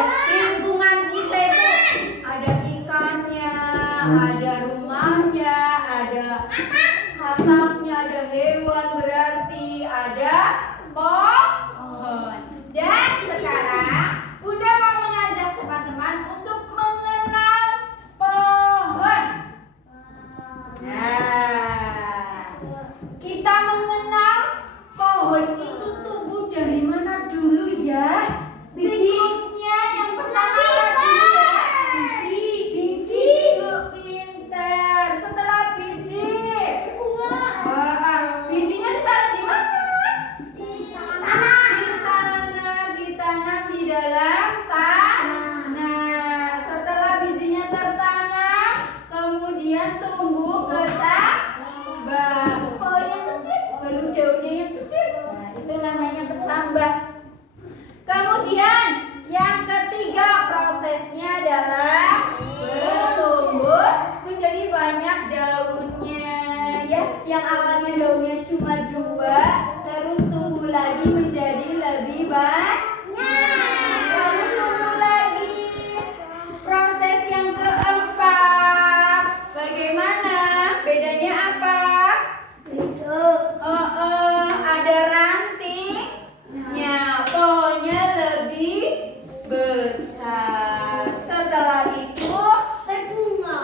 Ya, lingkungan kita itu ada ikannya, ada rumahnya, ada katangnya, ada hewan, berarti ada pohon. Dan sekarang Bunda mau mengajak teman-teman untuk mengenal pohon. Nah, kita mengenal pohon itu tumbuh dari mana dulu ya? Siklusnya yang pertama dulu ya. Biji, lu pintar. Setelah biji, bijinya ditaruh di mana? Ditanam di dalam tanah. Setelah bijinya tertanam, kemudian tumbuh kecambah. Pohon yang kecil, baru daunnya yang kecil. Nah, itu namanya kecambah. Kemudian yang ketiga prosesnya adalah bertumbuh menjadi banyak daunnya ya. Yang awalnya daunnya cuma 2, terus tumbuh lagi menjadi lebih banyak. Lalu tumbuh lagi. Proses yang keempat, bagaimana? Bedanya apa? Ada rantingnya, pohonnya lebih besar. Setelah itu berbunga.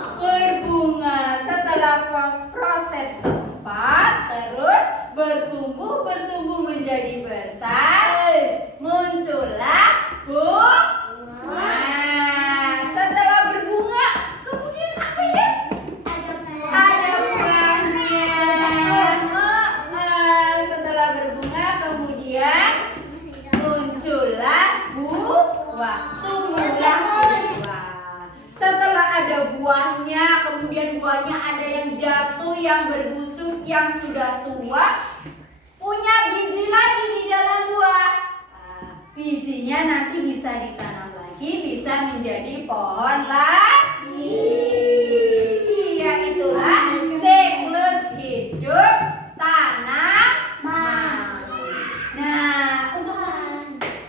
Setelah proses keempat, terus bertumbuh menjadi besar, muncullah bunga. Setelah berbunga, kemudian apa ya? Ada buahnya. Setelah berbunga, kemudian muncullah buah, tumbuhlah buah. Setelah ada buahnya, kemudian buahnya ada yang jatuh, yang berbusuk, yang sudah tua, punya biji lagi di dalam buah. Bijinya nanti bisa ditanam lagi, bisa menjadi pohon lagi. Iya, itulah siklus hidup tanaman. Nah, untuk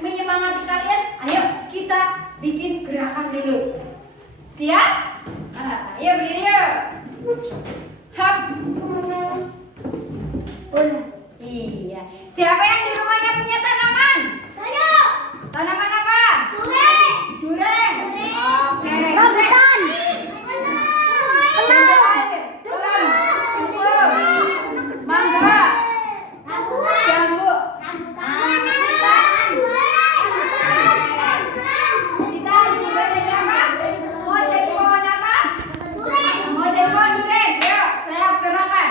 menyemangati kalian, ayo kita bikin gerakan dulu. Siap? Ayo berdiri yuk. Hap. Iya. Siapa yang di rumahnya punya tanaman? Saya. Tanaman apa? Durian. Durian. Oke. Rambutan. Mangga. Jambu. Kita juga jadi apa? Mau jadi pohon apa? Mau jadi pohon durian? Yuk, saya gerakan.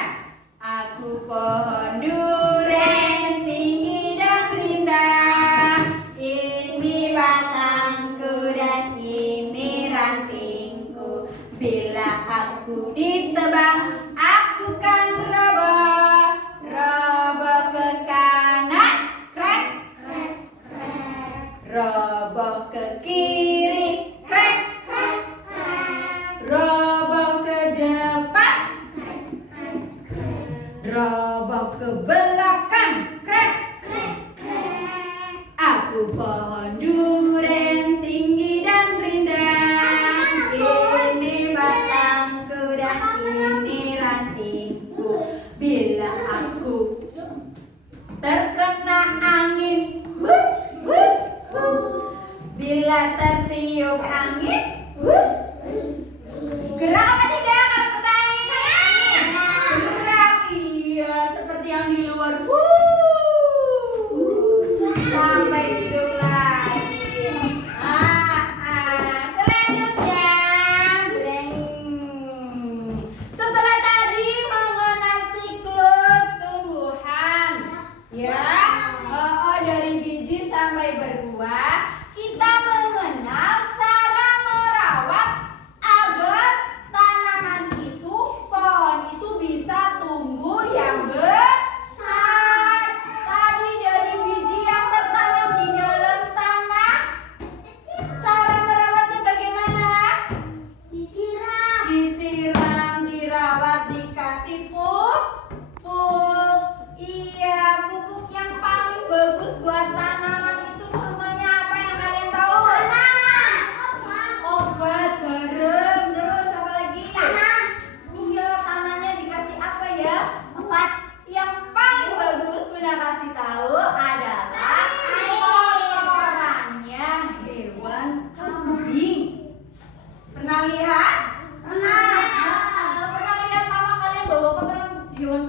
Aku pohon durian tinggi dan rindang. Ini batangku dan ini rantingku. Bila aku ditebang, aku kan roboh. Roboh ke kanan, krek. Roboh ke kiri, krek. Roboh ke depan, roboh ke belakang, krek. Aku pohon durian tinggi dan rindang. Ini batangku dan ini rantingku. Bila aku terkena angin, hus, hus, hus. Bila tertiup angin, hus. Gerak apa tidak kalau kena angin? Gerak, iya, seperti yang di luar. Sampai hidup lagi. Selanjutnya, breng. Setelah tadi mengenal siklus tumbuhan, ya.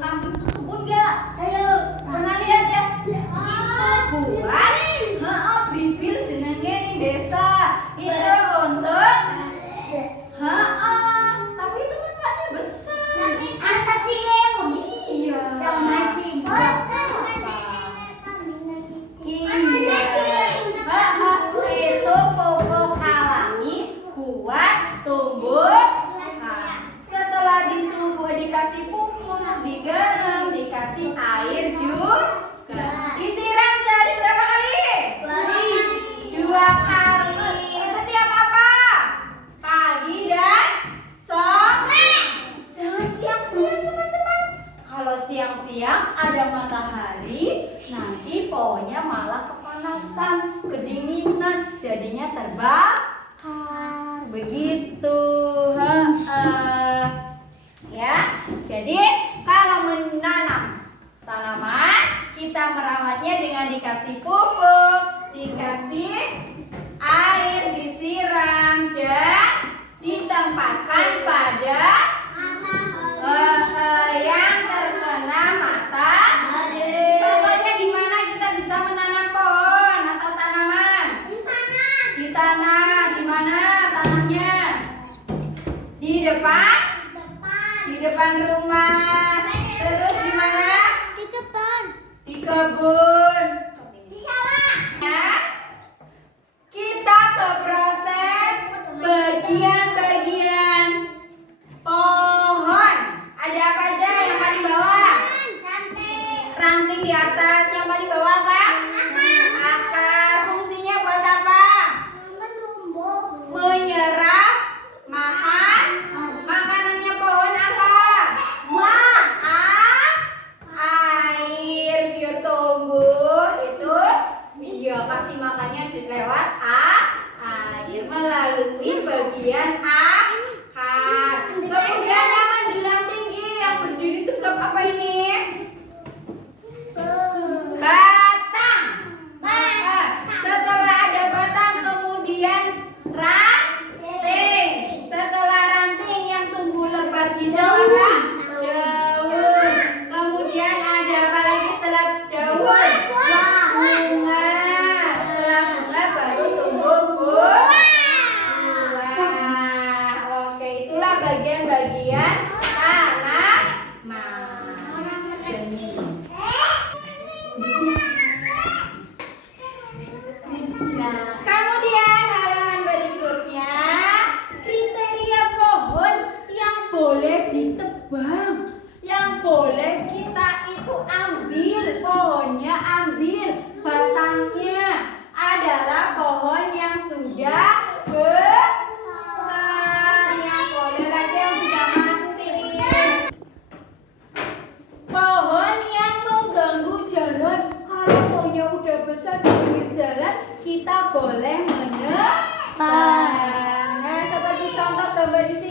kambing itu kebun nggak? Saya pernah lihat ya. Itu buat bribil jenenge di desa. Itu untuk tapi itu manfaatnya besar. Anak kecil Iya. yang mancing. Iya. Itu pupuk alami buat tumbuh. Setelah dikasih pupuk, digarem, dikasih air juga. Disiram sehari berapa kali? 2 kali. Setiap apa? Pagi dan sore. Jangan siang-siang teman-teman. Kalau siang-siang ada matahari, nanti pohonnya malah kepanasan, kedinginan, jadinya terbakar. Begitu. Ya. Jadi kalau menanam tanaman, kita merawatnya dengan dikasih pupuk, dikasih air, disiram, dan ditempatkan pada yang terkena matahari. Contohnya di mana kita bisa menanam pohon atau tanaman? Di tanah. Di mana tanamnya? Di depan? Di depan rumah. Terus di mana? Di kebun. Di sawah. Ya. Kita ke proses bagian-bagian pohon. Ada apa aja yang paling bawah? Ranting di atas. Yang paling bawah apa? Akar. Fungsinya buat apa? Menyerap makanannya pohon apa? Air. Biar tumbuh itu dia kasih makannya lewat air melalui bagian akar. Kemudian yang menjulang tinggi, yang berdiri tegap apa ini? Batang. Setelah ada batang, kemudian ranting. Setelah ranting yang tumbuh lebat hijau apa? Daun. Kemudian ada apa lagi setelah daun? Bunga. Setelah bunga baru tumbuh buah. Oke, itulah bagian-bagian tanaman. Nah, kemudian halaman berikutnya, kriteria pohon yang boleh ditebang, yang boleh kita itu ambil, pohonnya ambil, batangnya adalah pohon yang sudah besar, yang boleh lagi yang sudah mati. Pohon yang mengganggu jalan, kalau pohonnya udah besar di pinggir jalan, kita boleh menebang. Nah, seperti contoh gambar di sini.